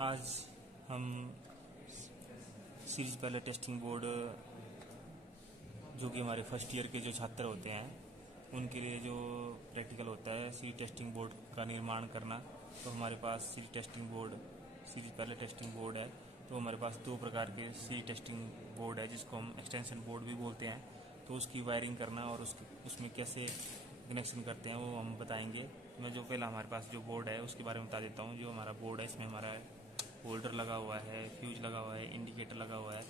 आज हम series parallel testing board जो कि हमारे फर्स्ट ईयर के जो छात्र होते हैं उनके लिए जो प्रैक्टिकल होता है सीरीज टेस्टिंग बोर्ड का निर्माण करना। तो हमारे पास series testing board series parallel testing board है। तो हमारे पास दो प्रकार के सीरीज टेस्टिंग बोर्ड है जिसको हम एक्सटेंशन बोर्ड भी बोलते हैं। तो उसकी वायरिंग करना और उसमें कैसे कनेक्शन करते हैं वो हम बताएंगे। मैं जो पहला हमारे पास जो बोर्ड है उसके बारे में बता देता हूँ। जो हमारा बोर्ड है इसमें हमारा होल्डर लगा हुआ है, फ्यूज लगा हुआ है, इंडिकेटर लगा हुआ है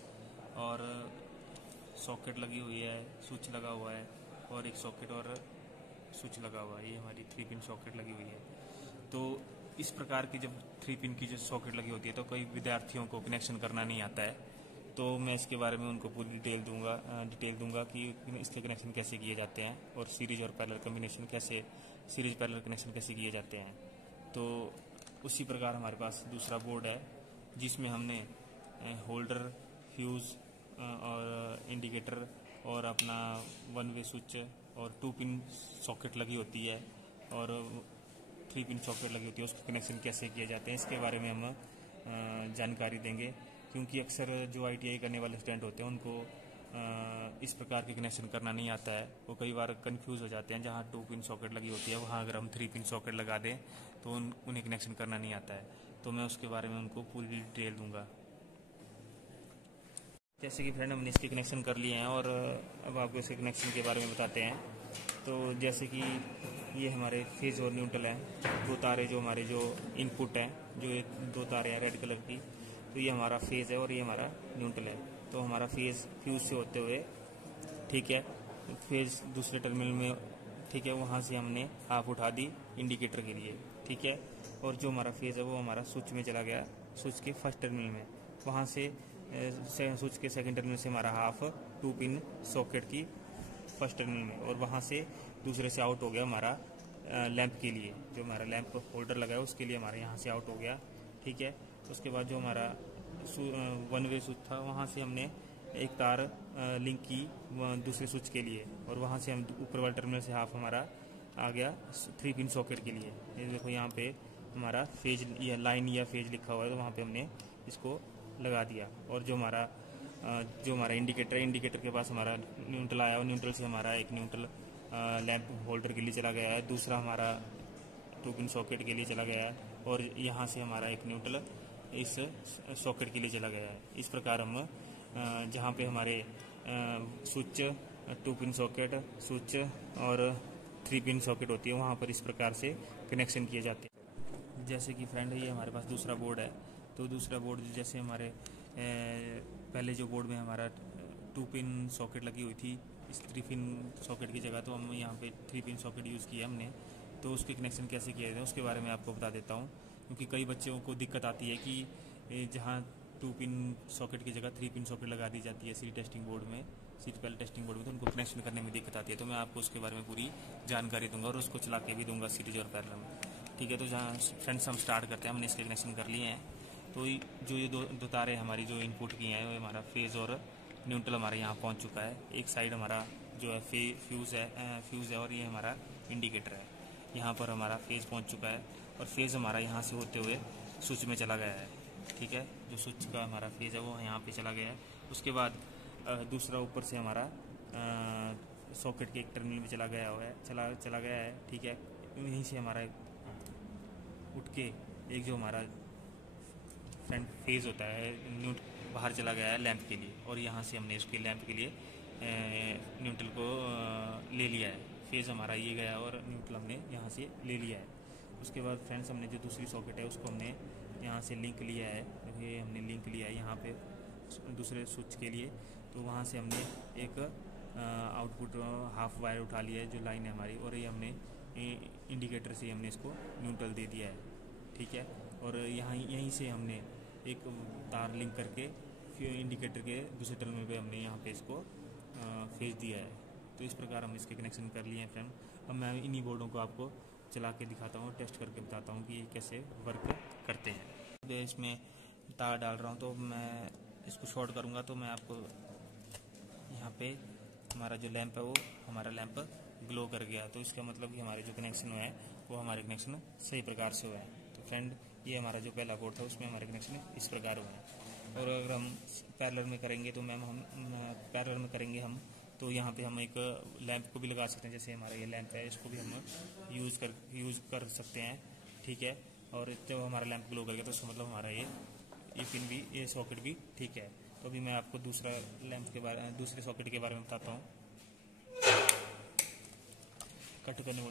और सॉकेट लगी हुई है, स्विच लगा हुआ है और एक सॉकेट और स्विच लगा हुआ है। ये हमारी 3 पिन सॉकेट लगी हुई है। तो इस प्रकार की जब 3 पिन की जो सॉकेट लगी होती है तो कई विद्यार्थियों को कनेक्शन करना नहीं आता है। तो मैं इसके बारे में उनको पूरी डिटेल दूंगा कि इसके कनेक्शन कैसे किए जाते हैं और सीरीज और पैरेलल कॉम्बिनेशन कैसे सीरीज पैरेलल कनेक्शन कैसे किए जाते हैं। तो उसी प्रकार हमारे पास दूसरा बोर्ड है जिसमें हमने होल्डर, फ्यूज़ और इंडिकेटर और अपना 1 वे स्विच और 2 पिन सॉकेट लगी होती है और 3 पिन सॉकेट लगी होती है। उसके कनेक्शन कैसे किए जाते हैं इसके बारे में हम जानकारी देंगे, क्योंकि अक्सर जो ITI करने वाले स्टूडेंट होते हैं उनको इस प्रकार के कनेक्शन करना नहीं आता है। वो कई बार कंफ्यूज हो जाते हैं। जहाँ 2 पिन सॉकेट लगी होती है वहाँ अगर हम 3 पिन सॉकेट लगा दें तो उन्हें कनेक्शन करना नहीं आता है। तो मैं उसके बारे में उनको पूरी डिटेल दूंगा। जैसे कि फ्रेंड हमने इसके कनेक्शन कर लिए हैं और अब आपको इसके कनेक्शन के बारे में बताते हैं। तो जैसे कि ये हमारे फेज और न्यूट्रल हैं, 2 तारे जो हमारे जो इनपुट हैं, जो 2 तारे हैं रेड कलर की। तो ये हमारा फेज है और ये हमारा न्यूट्रल है। तो हमारा फेज फ्यूज से होते हुए, ठीक है, फेज दूसरे टर्मिनल में, ठीक है, वहाँ से हमने हाफ उठा दी इंडिकेटर के लिए, ठीक है। और जो हमारा फेज है वो हमारा स्विच में चला गया, स्विच के फर्स्ट टर्मिनल में। वहाँ से स्विच के सेकंड टर्मिनल से हमारा हाफ 2 पिन सॉकेट की फर्स्ट टर्मिनल में, और वहाँ से दूसरे से आउट हो गया हमारा लैंप के लिए। जो हमारा लैंप होल्डर लगा है उसके लिए हमारा यहाँ से आउट हो गया, ठीक है। उसके बाद जो हमारा 1 वे स्विच था वहाँ से हमने एक तार लिंक की दूसरे स्विच के लिए, और वहाँ से हम ऊपर वाले टर्मिनल से हाफ हमारा आ गया 3 पिन सॉकेट के लिए। ये देखो यहाँ पे हमारा फेज या लाइन या फेज लिखा हुआ है, तो वहाँ पे हमने इसको लगा दिया। और जो हमारा इंडिकेटर है, इंडिकेटर के पास हमारा न्यूट्रल आया और न्यूट्रल से हमारा एक न्यूट्रल लैंप होल्डर के लिए चला गया है, दूसरा हमारा 2 पिन सॉकेट के लिए चला गया है और यहाँ से हमारा एक न्यूट्रल इस सॉकेट के लिए चला गया है। इस प्रकार हम जहाँ पे हमारे स्विच, 2 पिन सॉकेट, स्विच और 3 पिन सॉकेट होती है वहाँ पर इस प्रकार से कनेक्शन किए जाते हैं। जैसे कि फ्रेंड ये हमारे पास दूसरा बोर्ड है। तो दूसरा बोर्ड जैसे हमारे पहले जो बोर्ड में हमारा 2 पिन सॉकेट लगी हुई थी, इस 3 पिन सॉकेट की जगह तो हम यहाँ पे 3 पिन सॉकेट यूज़ किया हमने। तो उसके कनेक्शन कैसे किए थे उसके बारे में आपको बता देता हूँ, क्योंकि कई बच्चों को दिक्कत आती है कि जहाँ 2 पिन सॉकेट की जगह 3 पिन सॉकेट लगा दी जाती है सीरीज टेस्टिंग बोर्ड में, सीरीज पैरेलल टेस्टिंग बोर्ड में, तो उनको कनेक्शन करने में दिक्कत आती है। तो मैं आपको उसके बारे में पूरी जानकारी दूंगा और उसको चला के भी दूंगा सीरीज और पैरेलल में, ठीक है। तो जहाँ फ्रेंड्स हम स्टार्ट करते हैं, हमने इसके कनेक्शन कर लिए हैं। तो जो ये दो तारे हमारी जो इनपुट की हैं वो हमारा फेज और न्यूट्रल हमारे यहाँ पहुँच चुका है। एक साइड हमारा जो है फ्यूज़ है और ये हमारा इंडिकेटर है। यहाँ पर हमारा फेज पहुँच चुका है और फेज हमारा यहाँ से होते हुए स्विच में चला गया है, ठीक है। जो स्विच का हमारा फेज है वो यहाँ पे चला गया है। उसके बाद दूसरा ऊपर से हमारा सॉकेट के एक टर्मिनल में चला गया है, ठीक है। यहीं से हमारा उठ के एक जो हमारा फ्रंट फेज होता है बाहर चला गया है लैंप के लिए, और यहाँ से हमने उसके लैंप के लिए न्यूट्रल को ले लिया है। फेज हमारा ये गया और न्यूट्रल हमने यहाँ से ले लिया है। उसके बाद फ्रेंड्स हमने जो दूसरी सॉकेट है उसको हमने यहाँ से लिंक लिया है। ये हमने लिंक लिया है यहाँ पे दूसरे स्विच के लिए। तो वहाँ से हमने एक आउटपुट हाफ वायर उठा लिया है जो लाइन है हमारी, और ये हमने इंडिकेटर से हमने इसको न्यूट्रल दे दिया है, ठीक है। और यहीं से हमने एक तार लिंक करके फिर इंडिकेटर के दूसरे टर्मिनल पे हमने यहाँ पे इसको फेज दिया है। तो इस प्रकार हम इसके कनेक्शन कर लिए हैं फ्रेंड। अब मैं इन्हीं बोर्डों को आपको चला के दिखाता हूँ, टेस्ट करके बताता हूँ कि ये कैसे वर्क करते हैं। इसमें तार डाल रहा हूँ तो मैं इसको शॉर्ट करूँगा तो मैं आपको यहाँ पे हमारा जो लैंप है वो हमारा लैंप ग्लो कर गया। तो इसका मतलब कि हमारे जो कनेक्शन हुआ है वो हमारे कनेक्शन सही प्रकार से हुआ है। तो फ्रेंड ये हमारा जो पहला बोर्ड था उसमें हमारे कनेक्शन इस प्रकार हुआ है। और अगर हम पैरेलल में करेंगे तो मैम हम पैरेलल में करेंगे हम तो यहाँ पे हम एक लैंप को भी लगा सकते हैं। जैसे हमारा ये लैंप है, इसको भी हम यूज़ कर सकते हैं, ठीक है। और जब हमारा लैंप ग्लो करेगा तो उसका मतलब हमारा ये पिन भी, ये सॉकेट भी ठीक है। तो अभी मैं आपको दूसरे सॉकेट के बारे में बताता हूँ कट करने में।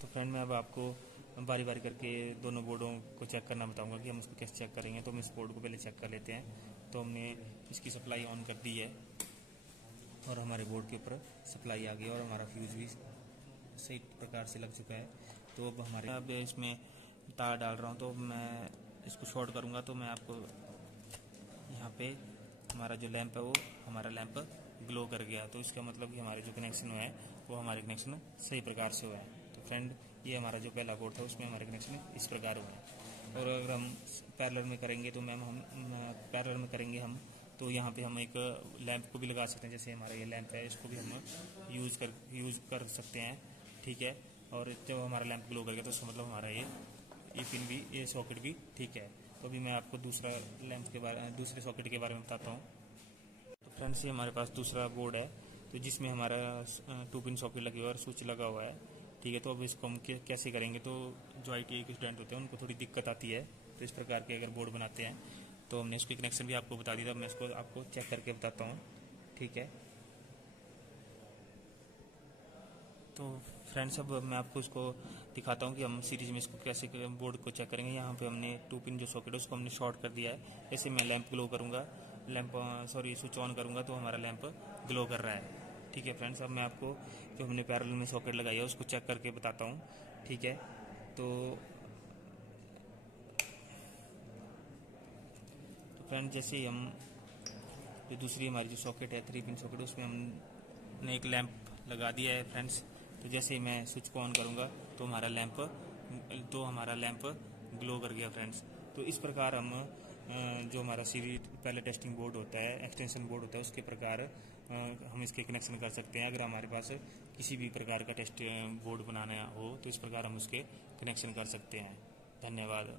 तो फ्रेंड मैं अब आपको बारी बारी करके दोनों बोर्डों को चेक करना बताऊंगा कि हम इसको कैसे चेक करेंगे। तो हम इस बोर्ड को पहले चेक कर लेते हैं। तो हमने इसकी सप्लाई ऑन कर दी है और हमारे बोर्ड के ऊपर सप्लाई आ गई और हमारा फ्यूज़ भी सही प्रकार से लग चुका है। तो अब इसमें तार डाल रहा हूँ। तो मैं इसको शॉर्ट करूँगा तो मैं आपको यहाँ पे हमारा जो लैंप है वो हमारा लैंप ग्लो कर गया। तो इसका मतलब कि हमारे जो कनेक्शन हुआ है वो हमारे कनेक्शन सही प्रकार से हुआ है। तो फ्रेंड ये हमारा जो पहला बोर्ड था उसमें हमारे कनेक्शन इस प्रकार हुआ है। और अगर हम पैरेलल में करेंगे तो मैम हम पैरेलल में करेंगे हम तो यहाँ पे हम एक लैंप को भी लगा सकते हैं। जैसे हमारा ये लैंप है, इसको भी हम यूज़ कर सकते हैं, ठीक है। और जब हमारा लैंप ग्लो करेगा तो उसका मतलब हमारा ये पिन भी, ये सॉकेट भी ठीक है। तो अभी मैं आपको दूसरे सॉकेट के बारे में बताता हूँ। तो फ्रेंड्स ये हमारे पास दूसरा बोर्ड है तो जिसमें हमारा 2 पिन सॉकेट लगे हुआ है और स्विच लगा हुआ है, ठीक है। तो अब इसको हम कैसे करेंगे, तो जो ITI के स्टूडेंट होते हैं उनको थोड़ी दिक्कत आती है। तो इस प्रकार के अगर बोर्ड बनाते हैं तो हमने इसकी कनेक्शन भी आपको बता दी था। मैं इसको आपको चेक करके बताता हूँ, ठीक है। तो फ्रेंड्स अब मैं आपको इसको दिखाता हूँ कि हम सीरीज में इसको कैसे बोर्ड को चेक करेंगे। यहाँ पे हमने 2 पिन जो सॉकेट है उसको हमने शॉर्ट कर दिया है। जैसे मैं लैंप ग्लो करूँगा, स्विच ऑन करूँगा तो हमारा लैंप ग्लो कर रहा है, ठीक है फ्रेंड्स। अब मैं आपको जो हमने पैरेलल में सॉकेट लगाई है उसको चेक करके बताता हूँ, ठीक है। तो फ्रेंड जैसे ही हम जो दूसरी हमारी जो सॉकेट है 3 पिन सॉकेट, उसमें हमने एक लैंप लगा दिया है फ्रेंड्स। तो जैसे ही मैं स्विच को ऑन करूँगा तो हमारा लैंप ग्लो कर गया फ्रेंड्स। तो इस प्रकार हम जो हमारा सीरीज पहले टेस्टिंग बोर्ड होता है, एक्सटेंशन बोर्ड होता है, उसके प्रकार हम इसके कनेक्शन कर सकते हैं। अगर हमारे पास किसी भी प्रकार का टेस्ट बोर्ड बनाना हो तो इस प्रकार हम उसके कनेक्शन कर सकते हैं। धन्यवाद।